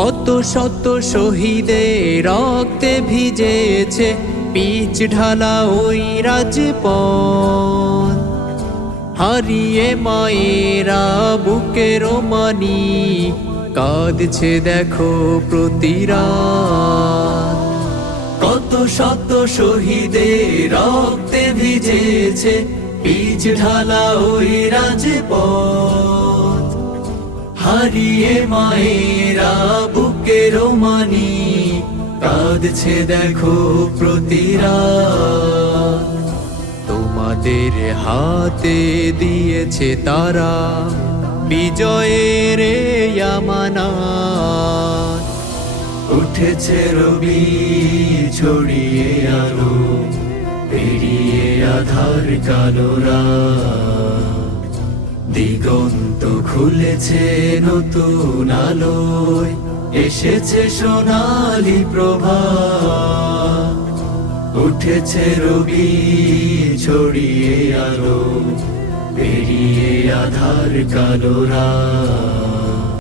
কত শত শহীদের রক্তে ভিজেছে পিচ ঢালা ওই রাজপথ। হারিয়ে মায়েরা বুকের মানি কাঁদছে দেখো প্রতিরাত। কত শত শহীদের রক্তে ভিজেছে পিচ ঢালা ওই রাজপথ। হারিয়ে মায়েরা বুকের মানি কাঁদছে দেখো প্রতিরাত। তোমাদের হাতে দিয়েছে তারা বিজয়ের আমানত। উঠেছে রবি ছড়িয়ে আলো পেরিয়ে আধার কালো রাত। দিগন্ত খুলেছে নতুন আলোয় এসেছে সোনালি প্রভাত। উঠেছে রবি ছড়িয়ে আলো পেরিয়ে আধার কালো রাত।